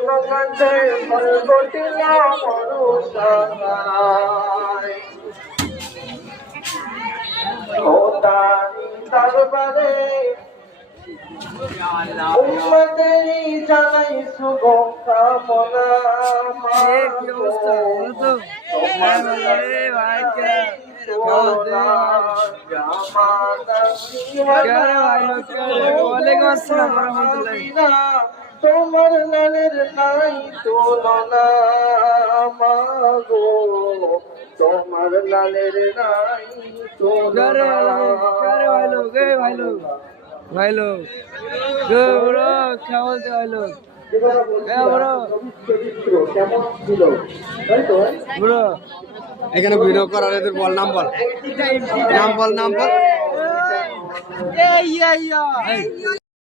কাছে ফলবটিল মরুষায় ও তারি দরবারে উম্মতেরি জানাই শুভ কামনা তোমার লালের নাই তুলনা মাগো তোমার লালের নাই তুলনা ভাই লোক কেমন ছিল তাই তো এখানে ভিডিও করার এদের বল নাম বল নাম বল